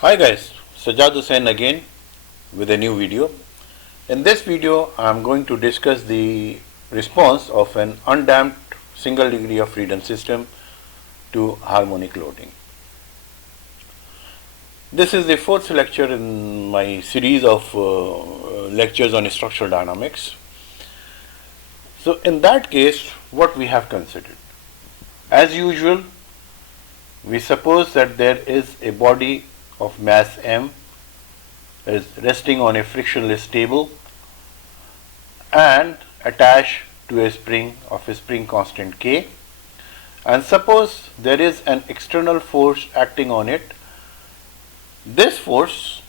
Hi guys, Sajad Hussain again with a new video. In this video I am going to discuss the response of an undamped single degree of freedom system to harmonic loading. This is the fourth lecture in my series of lectures on structural dynamics. So in that case, what we have considered? As usual, we suppose that there is a body of mass m is resting on a frictionless table and attached to a spring of a spring constant k, and suppose there is an external force acting on it. This force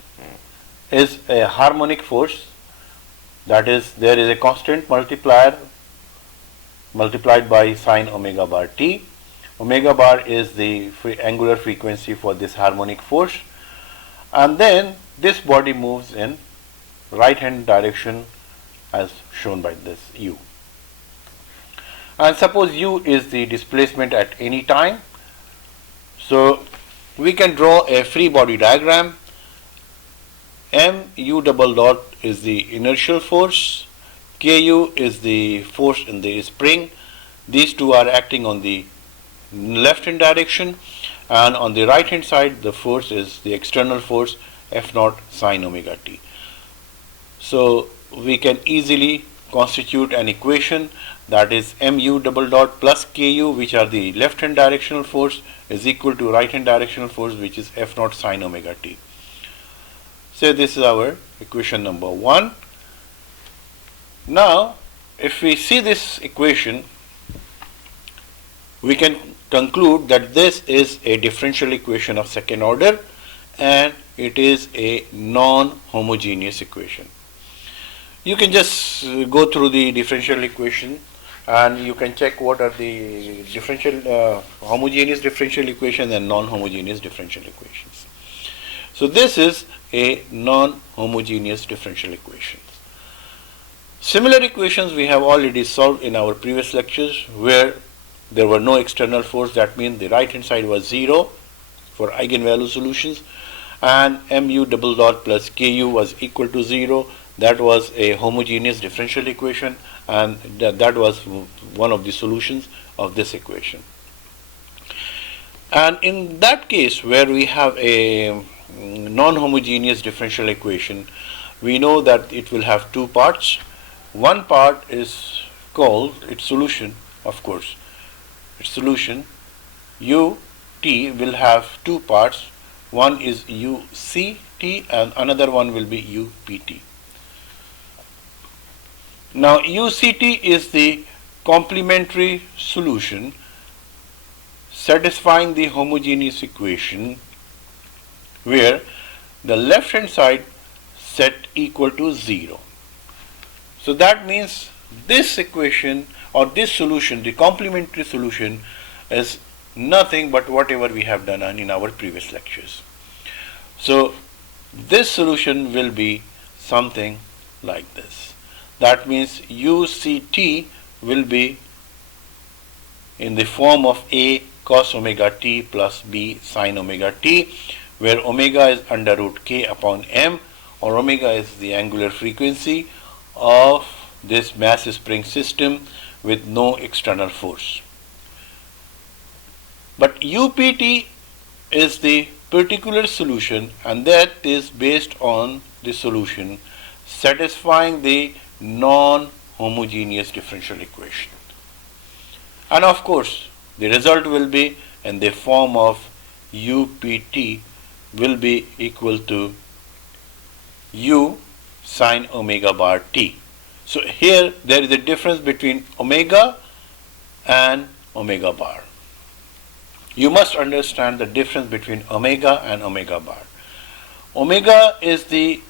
is a harmonic force, that is, there is a constant multiplier multiplied by sine omega bar t. Omega bar is the angular frequency for this harmonic force, and then this body moves in right hand direction as shown by this u. And suppose u is the displacement at any time, so we can draw a free body diagram. mu double dot is the inertial force, ku is the force in the spring. These two are acting on the left hand direction, and on the right hand side the force is the external force F naught sine omega t. So we can easily constitute an equation that is mu double dot plus ku, which are the left hand directional force, is equal to right hand directional force, which is F naught sine omega t. So this is our equation number 1. Now if we see this equation, we can conclude that this is a differential equation of second order and it is a non-homogeneous equation. You can just go through the differential equation and you can check what are the differential homogeneous differential equations and non-homogeneous differential equations. So this is a non-homogeneous differential equation. Similar equations we have already solved in our previous lectures, where there were no external force. That means the right hand side was 0 for eigenvalue solutions, and mu double dot plus ku was equal to 0. That was a homogeneous differential equation, and that was one of the solutions of this equation. And in that case, where we have a non-homogeneous differential equation, we know that it will have two parts. One part is called its solution, of course. Its solution u t will have two parts. One is u c t and another one will be u p t. Now u c t is the complementary solution satisfying the homogeneous equation, where the left hand side set equal to 0. So that means this equation or this solution, the complementary solution, is nothing but whatever we have done in our previous lectures. So this solution will be something like this. That means UCT will be in the form of A cos omega t plus B sin omega t, where omega is under root k upon m, or omega is the angular frequency of this mass spring system with no external force. But UPT is the particular solution, and that is based on the solution satisfying the non-homogeneous differential equation. And of course, the result will be in the form of UPT will be equal to U sine omega bar t. So here there is a difference between omega and omega bar. You must understand the difference between omega and omega bar. Omega is the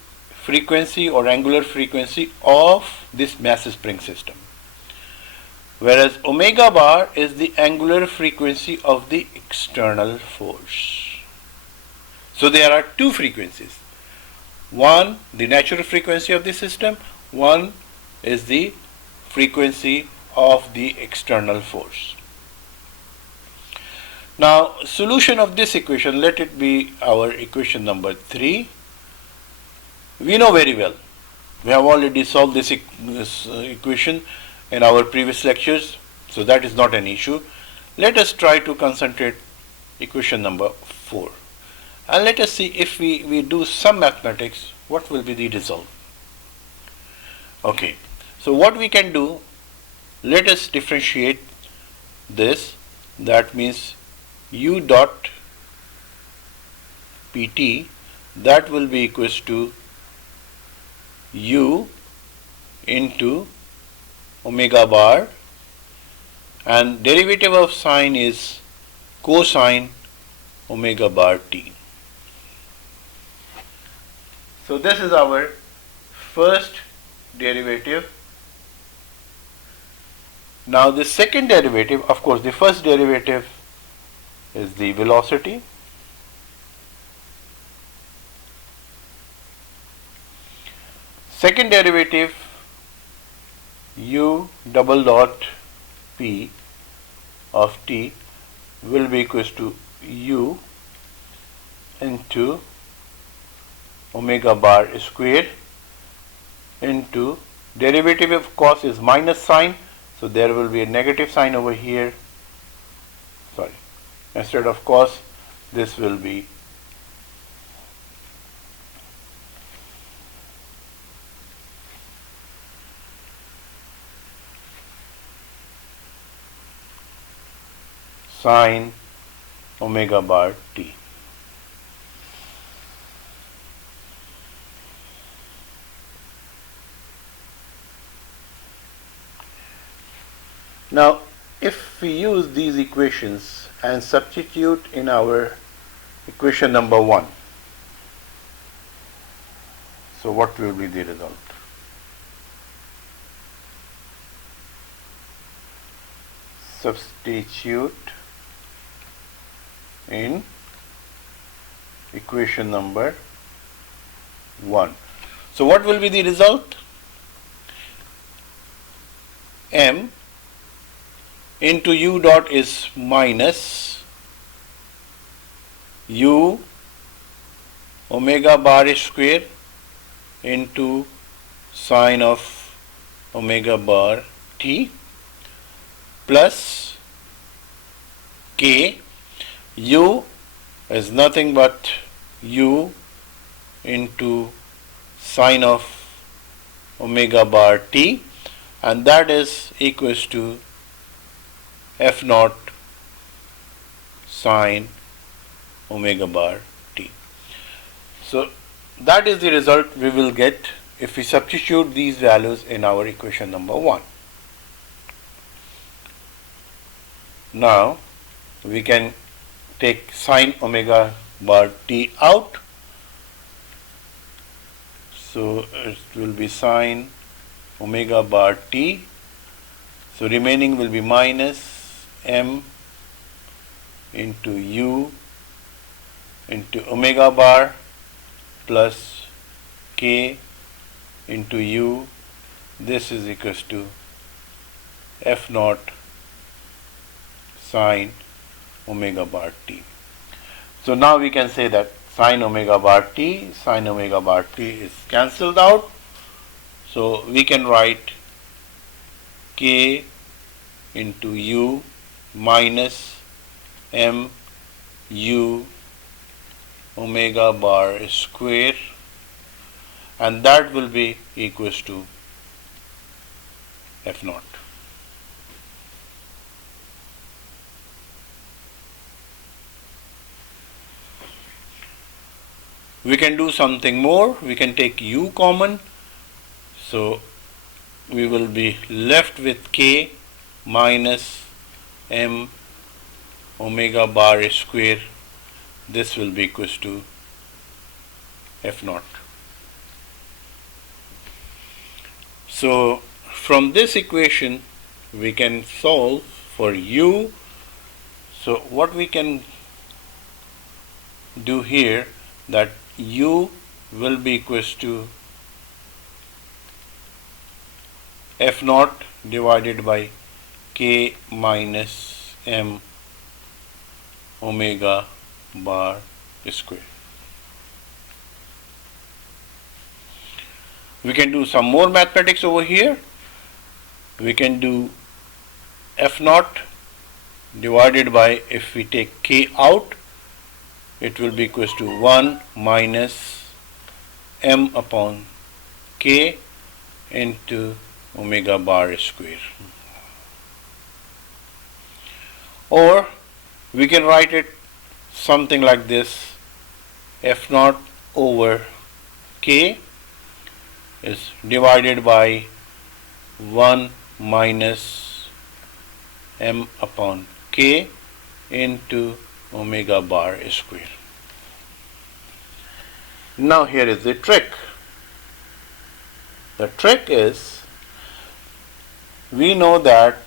frequency or angular frequency of this mass spring system, whereas omega bar is the angular frequency of the external force. So there are two frequencies. One, the natural frequency of the system. One is the frequency of the external force. Now, solution of this equation, let it be our equation number 3. We know very well. We have already solved this equation in our previous lectures, so that is not an issue. Let us try to concentrate equation number 4. And let us see if we do some mathematics, what will be the result. Okay, so what we can do, let us differentiate this. That means u dot pt, that will be equals to u into omega bar, and derivative of sine is cosine omega bar t. So this is our first derivative. Now the second derivative, of course the first derivative is the velocity. Second derivative, u double dot p of t will be equals to u into omega bar square into derivative of cos is minus sine, so there will be a negative sign over here. Sorry, instead of cos, this will be sine omega bar t. Now, if we use these equations and substitute in our equation number 1, so what will be the result? Substitute in equation number 1. So what will be the result? M into u dot is minus u omega bar square into sine of omega bar t plus k. U is nothing but u into sine of omega bar t, and that is equals to f naught sine omega bar t. So that is the result we will get if we substitute these values in our equation number 1. Now we can take sine omega bar t out, so it will be sine omega bar t, so remaining will be minus m into u into omega bar plus k into u, this is equals to f naught sine omega bar t. So now we can say that sine omega bar t is cancelled out, so we can write k into u minus m u omega bar square, and that will be equals to f naught. We can do something more. We can take u common, so we will be left with k minus m omega bar square. This will be equals to f naught. So from this equation we can solve for u. So what we can do here, that u will be equals to f naught divided by k minus m omega bar square. We can do some more mathematics over here. We can do f naught divided by, if we take k out, it will be equals to 1 minus m upon k into omega bar square. Or we can write it something like this: f naught over k is divided by 1 minus m upon k into omega bar square. Now here is the trick. The trick is, we know that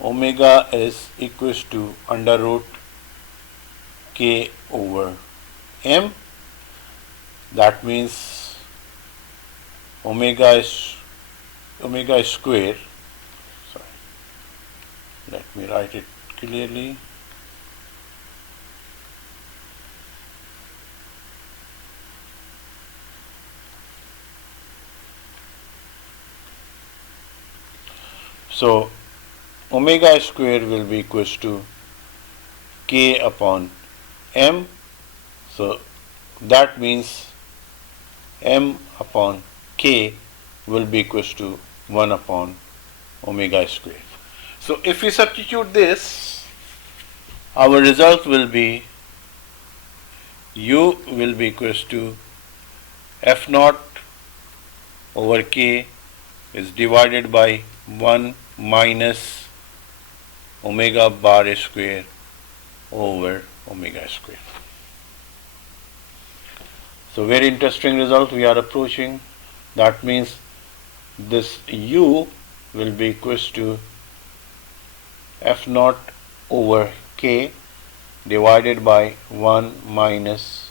omega is equals to under root k over m. That means omega square. Sorry, let me write it clearly. So omega square will be equals to k upon m. So that means m upon k will be equals to 1 upon omega square. So if we substitute this, our result will be u will be equals to f naught over k is divided by 1 minus omega bar square over omega square. So very interesting result we are approaching. That means this u will be equals to f naught over k divided by 1 minus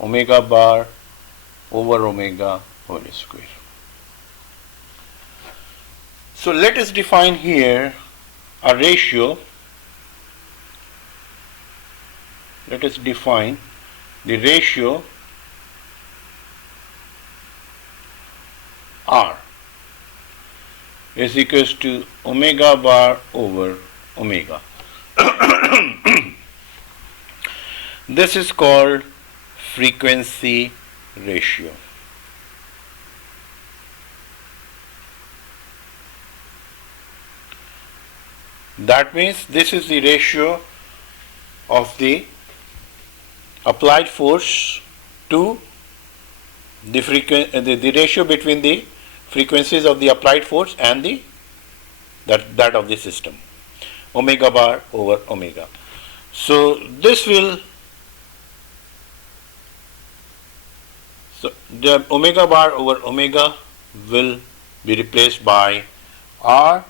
omega bar over omega whole square. So let us define here a ratio. Let us define the ratio R is equals to omega bar over omega. This is called frequency ratio. That means this is the ratio of the applied force to the ratio between the frequencies of the applied force and the that of the system, omega bar over omega. So this will, so the omega bar over omega will be replaced by R.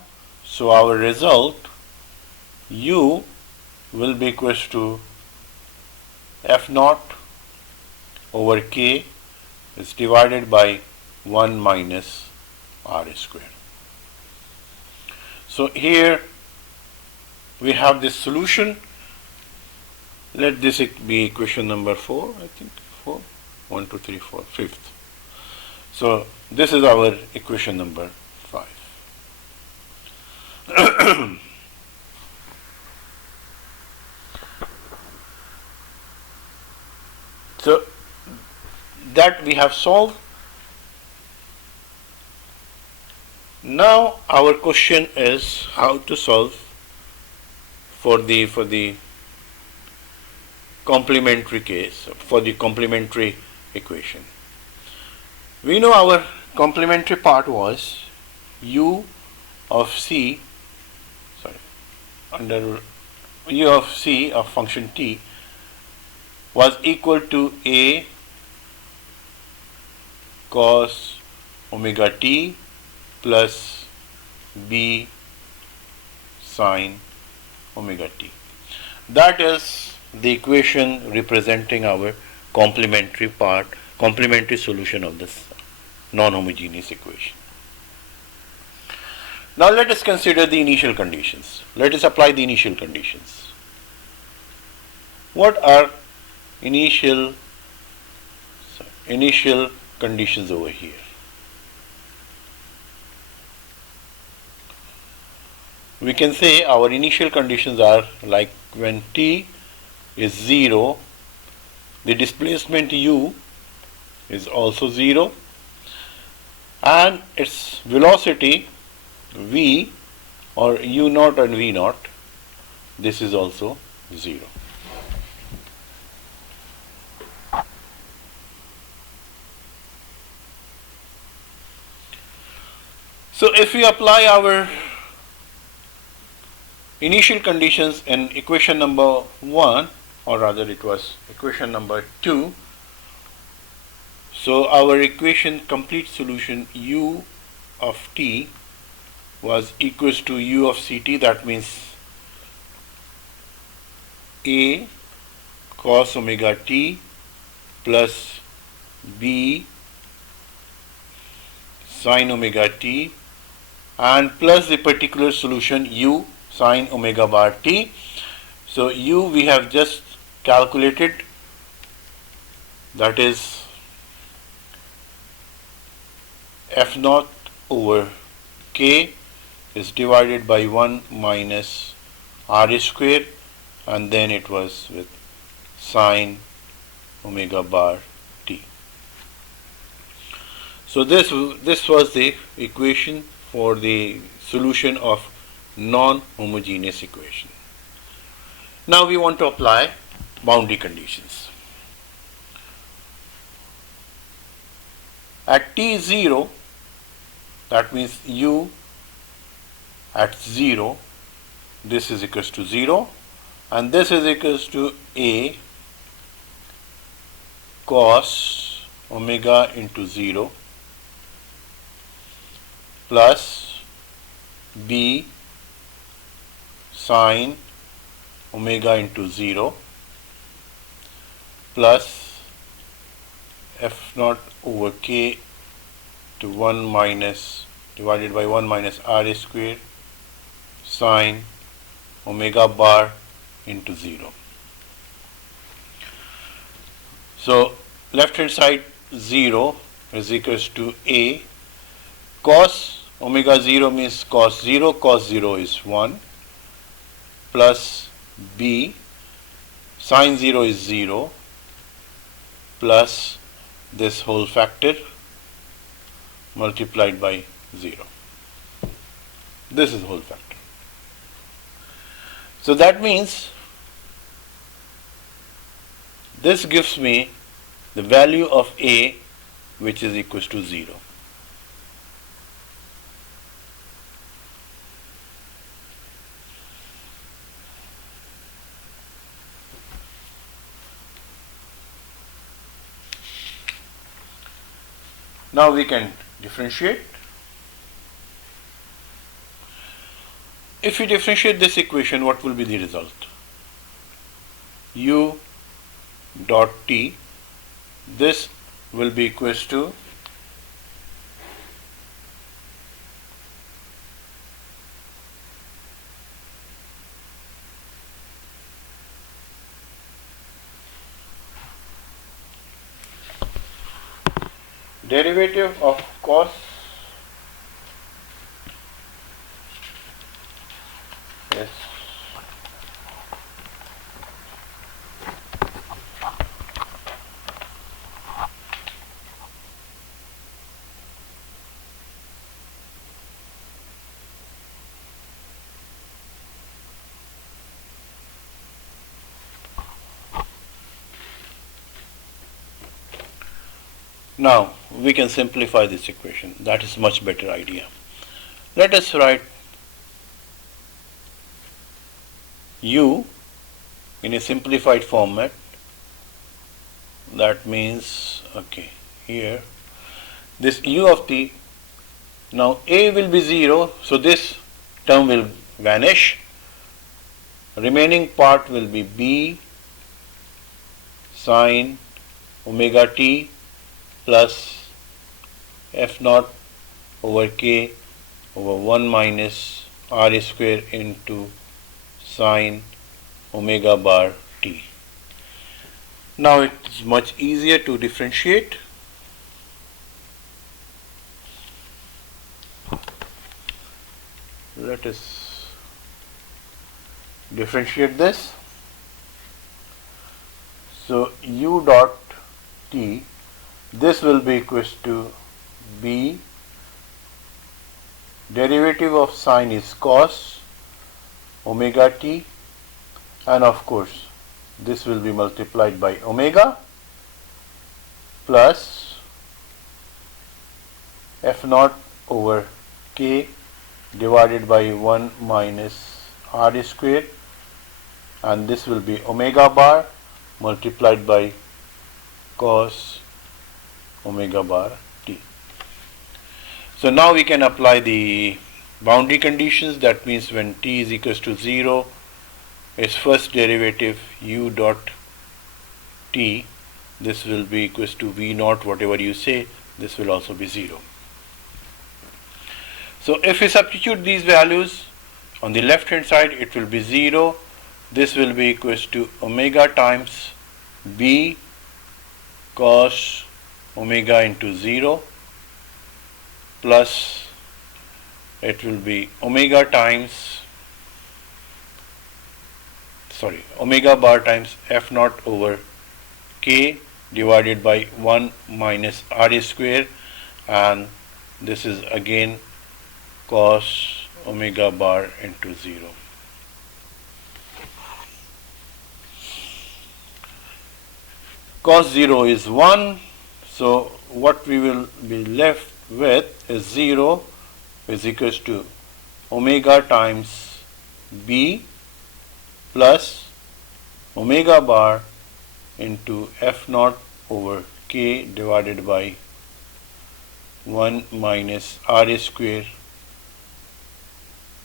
So our result u will be equals to f naught over k is divided by 1 minus r square. So here we have this solution. Let this be equation number 4, I think 4, 1, 2, 3, 4, fifth. So this is our equation number 5. So that we have solved. Now our question is how to solve for the complementary case, for the complementary equation. We know our complementary part was u of c, under u of c of function t was equal to a cos omega t plus b sine omega t. That is the equation representing our complementary part, complementary solution of this non-homogeneous equation. Now let us consider the initial conditions. Let us apply the initial conditions. What are initial conditions over here? We can say our initial conditions are like when t is 0, the displacement u is also 0 and its velocity v or u naught and v naught, this is also 0. So if we apply our initial conditions in equation number 1, or rather it was equation number 2, so our equation complete solution u of t was equals to u of ct, that means a cos omega t plus b sin omega t and plus the particular solution u sin omega bar t. So u we have just calculated, that is f naught over k is divided by 1 minus r square, and then it was with sin omega bar t. So this was the equation for the solution of non-homogeneous equation. Now we want to apply boundary conditions. At t0, that means u at 0, this is equals to 0 and this is equals to a cos omega into 0 plus b sin omega into 0 plus f naught over k to 1 minus divided by 1 minus r square sin omega bar into 0. So left hand side 0 is equals to a cos omega 0 means cos 0 is 1 plus b sin 0 is 0 plus this whole factor multiplied by 0. This is whole factor. So that means this gives me the value of a which is equals to 0. Now we can differentiate. If we differentiate this equation, what will be the result? U dot t, this will be equals to derivative of cos yes Now we can simplify this equation. That is much better idea. Let us write u in a simplified format. That means, okay, here this u of t, now a will be 0, so this term will vanish. Remaining part will be b sin omega t plus f naught over k over 1 minus r square into sin omega bar t. Now it is much easier to differentiate. Let us differentiate this. So u dot t, this will be equals to b, derivative of sine is cos omega t, and of course this will be multiplied by omega plus f naught over k divided by 1 minus r square, and this will be omega bar multiplied by cos omega bar t. So now we can apply the boundary conditions. That means when t is equals to 0, its first derivative u dot t, this will be equals to v naught, whatever you say, this will also be 0. So if we substitute these values on the left hand side, it will be 0. This will be equals to omega times b cos omega into 0 plus it will be omega bar times f naught over k divided by 1 minus r square, and this is again cos omega bar into 0. Cos 0 is 1, so what we will be left with is 0 is equals to omega times b plus omega bar into f naught over k divided by 1 minus r square,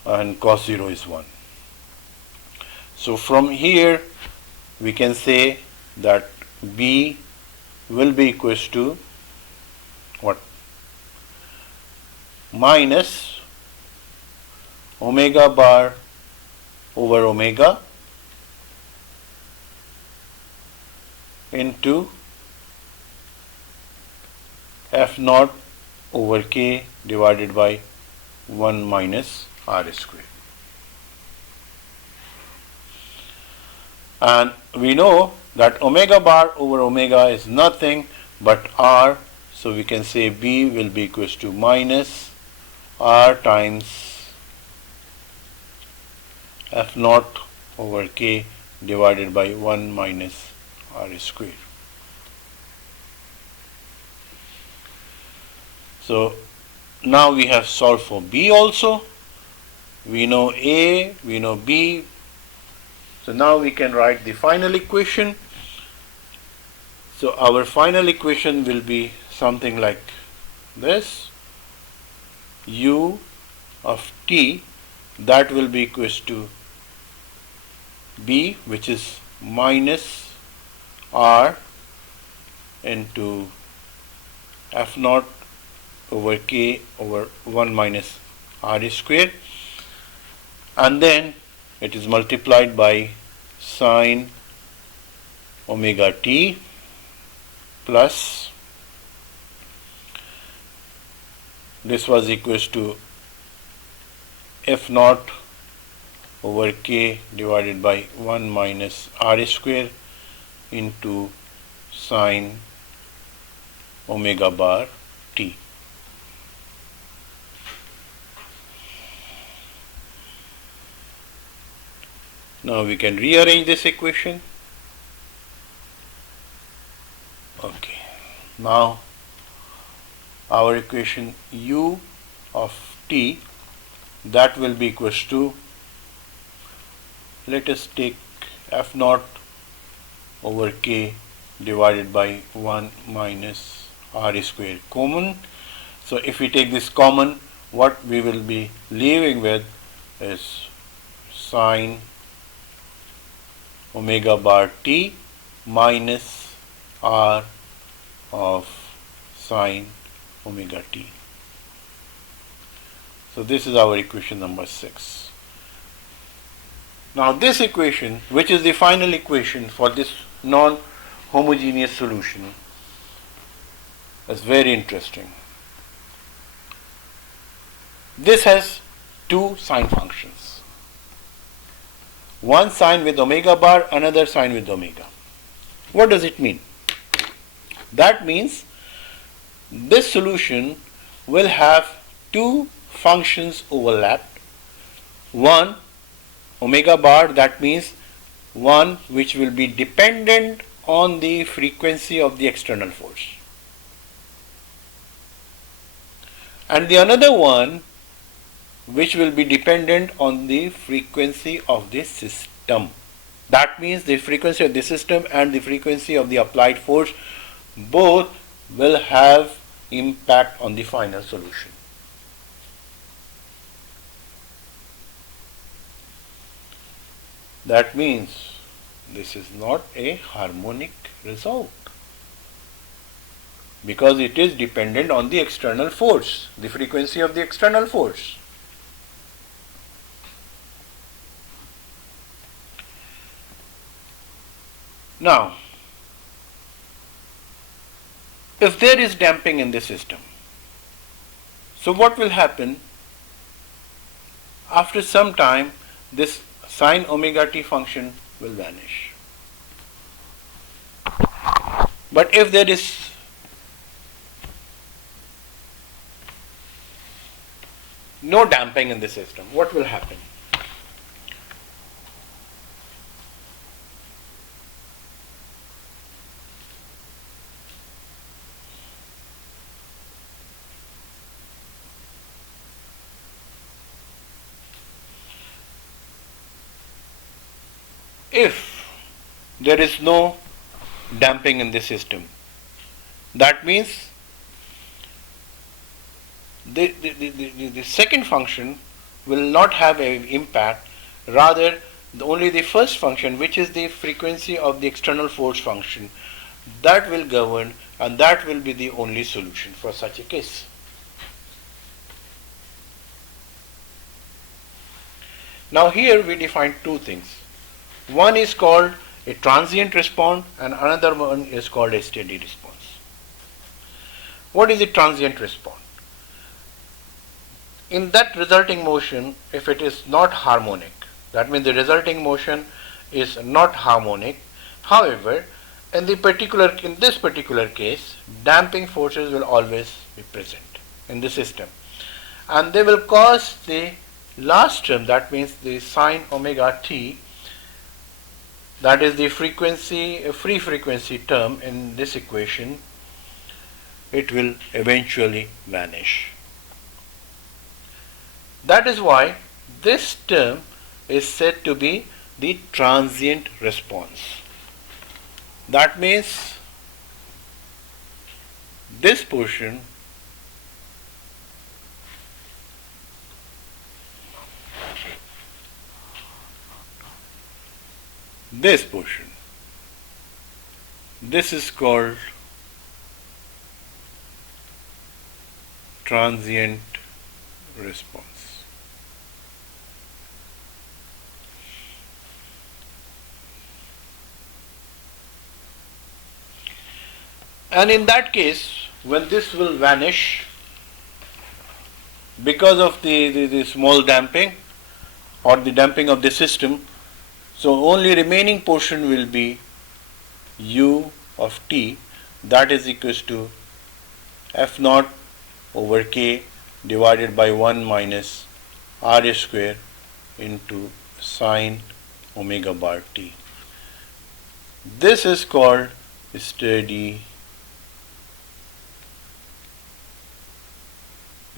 and cos 0 is 1. So from here we can say that b will be equals to what? Minus omega bar over omega into f naught over k divided by 1 minus r square. And we know that omega bar over omega is nothing but r, so we can say b will be equals to minus r times f naught over k divided by 1 minus r square. So now we have solved for b also. We know a, we know b. So now we can write the final equation. So our final equation will be something like this: u of t, that will be equals to b, which is minus r into f naught over k over 1 minus r square, and then it is multiplied by sine omega t plus this was equals to f naught over k divided by 1 minus r square into sine omega bar t. Now we can rearrange this equation. Okay. Now our equation u of t, that will be equals to, let us take f naught over k divided by 1 minus r square common. So if we take this common, what we will be leaving with is sine omega bar t minus r of sine omega t. So this is our equation number 6. Now this equation, which is the final equation for this homogeneous solution is very interesting. This has two sine functions. One sine with omega bar, another sine with omega. What does it mean? That means this solution will have two functions overlapped. One omega bar, that means one which will be dependent on the frequency of the external force. And the another one which will be dependent on the frequency of the system. That means the frequency of the system and the frequency of the applied force both will have impact on the final solution. That means this is not a harmonic result because it is dependent on the external force, the frequency of the external force. Now, if there is damping in the system, so what will happen? After some time, this sine omega t function will vanish. But if there is no damping in the system, what will happen? If there is no damping in the system, that means the second function will not have an impact, rather only the first function, which is the frequency of the external force function, that will govern, and that will be the only solution for such a case. Now here we define two things. One is called a transient response and another one is called a steady response. What is a transient response? In that resulting motion, if it is not harmonic, that means the resulting motion is not harmonic. However, in this particular case, damping forces will always be present in the system, and they will cause the last term, that means the sine omega t, that is the free frequency term in this equation, it will eventually vanish. That is why this term is said to be the transient response. That means this portion this is called transient response. And in that case, when this will vanish because of the small damping or the damping of the system, so only remaining portion will be u of t, that is equals to f naught over k divided by 1 minus r square into sine omega bar t. This is called steady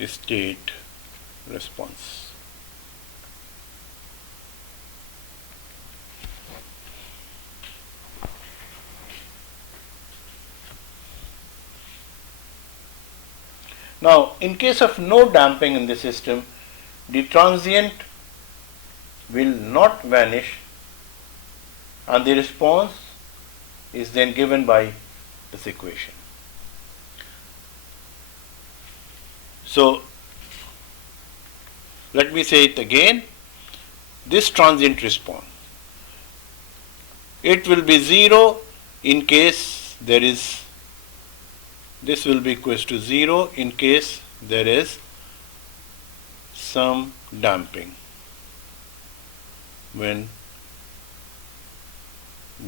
state response. Now, in case of no damping in the system, the transient will not vanish and the response is then given by this equation. So, let me say it again. This transient response, it will be 0 in case there is, this will be equals to 0 in case there is some damping, when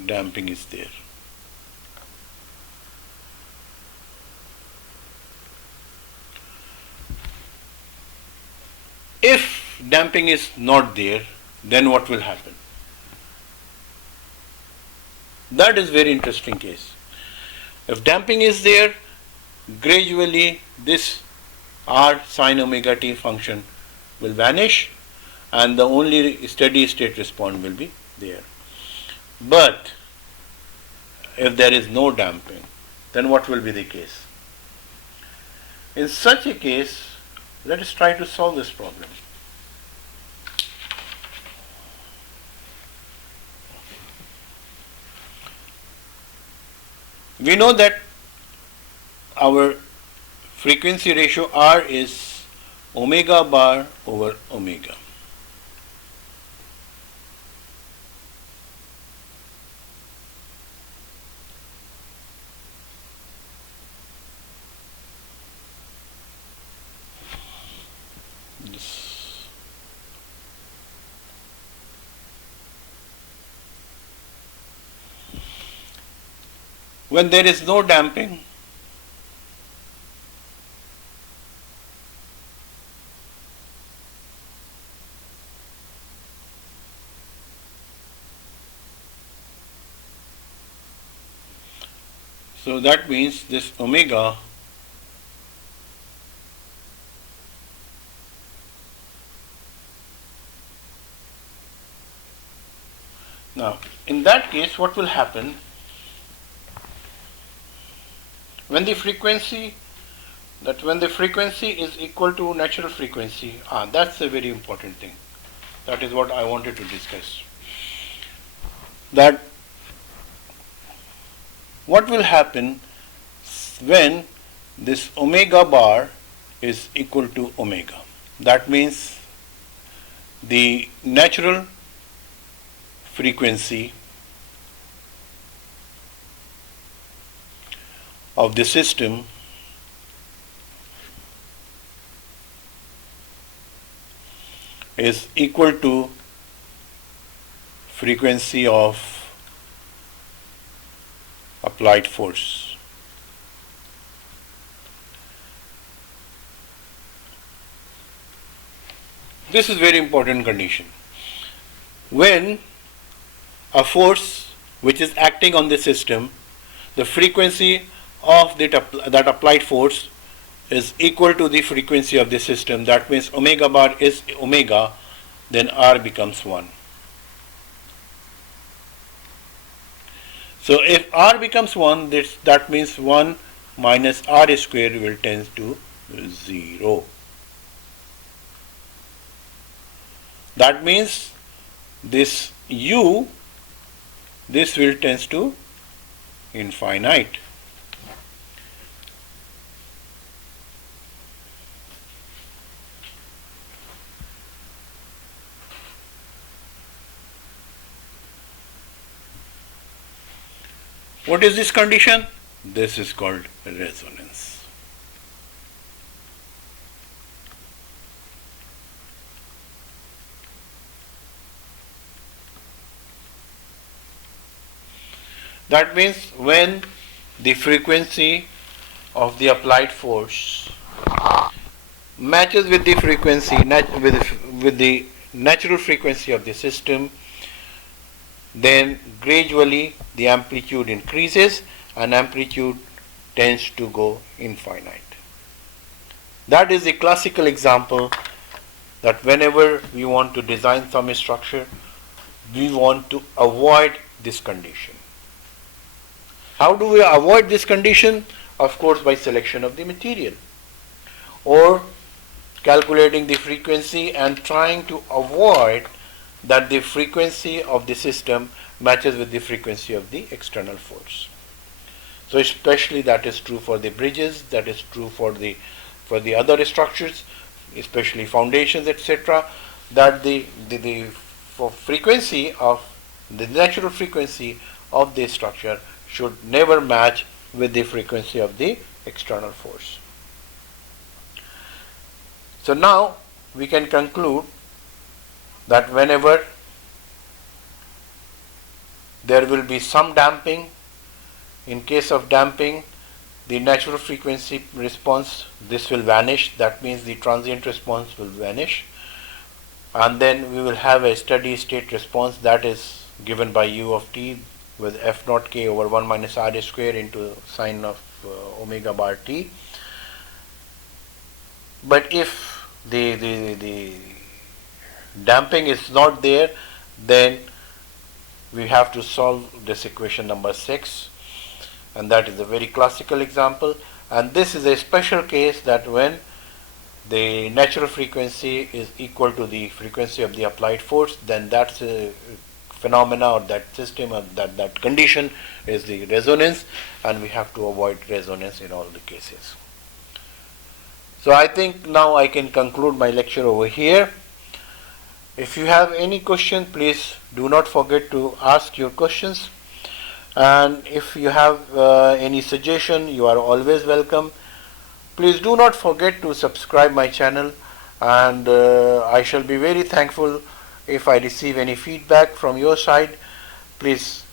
damping is there. If damping is not there, then what will happen? That is very interesting case. If damping is there, gradually this r sine omega t function will vanish and the only steady state response will be there. But if there is no damping, then what will be the case? In such a case, let us try to solve this problem. We know that our frequency ratio R is omega bar over omega. When there is no damping, so that means this omega now in that case what will happen? When the frequency is equal to natural frequency, that's a very important thing. That is what I wanted to discuss. That what will happen when this omega bar is equal to omega? That means the natural frequency of the system is equal to frequency of applied force. This is very important condition. When a force which is acting on the system, the frequency of that applied force is equal to the frequency of the system. That means omega bar is omega, then R becomes 1. So if R becomes 1, that means 1 minus R square will tend to 0. That means this U, this will tend to infinite. What is this condition? This is called resonance. That means when the frequency of the applied force matches with the frequency, with the natural frequency of the system, then gradually the amplitude increases and amplitude tends to go infinite. That is the classical example that whenever we want to design some structure, we want to avoid this condition. How do we avoid this condition? Of course, by selection of the material or calculating the frequency and trying to avoid that the frequency of the system matches with the frequency of the external force. So especially that is true for the bridges, that is true for the other structures, especially foundations, etc. That the frequency of the natural frequency of the structure should never match with the frequency of the external force. So now we can conclude that whenever there will be some damping, in case of damping, the natural frequency response, this will vanish. That means the transient response will vanish. And then we will have a steady state response that is given by u of t with f naught k over 1 minus r square into sine of omega bar t. But if the damping is not there, then we have to solve this equation number 6, and that is a very classical example. And this is a special case that when the natural frequency is equal to the frequency of the applied force, then that's a phenomena, or that system, or that condition is the resonance, and we have to avoid resonance in all the cases. So I think now I can conclude my lecture over here. If you have any question, please do not forget to ask your questions. And if you have any suggestion, you are always welcome. Please do not forget to subscribe my channel, and I shall be very thankful if I receive any feedback from your side. Please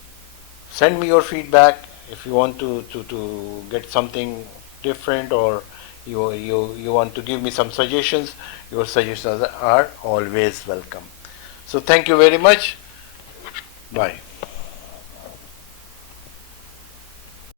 send me your feedback if you want to get something different, or you want to give me some suggestions. Your suggestions are always welcome. So thank you very much. Bye.